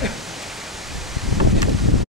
Yeah.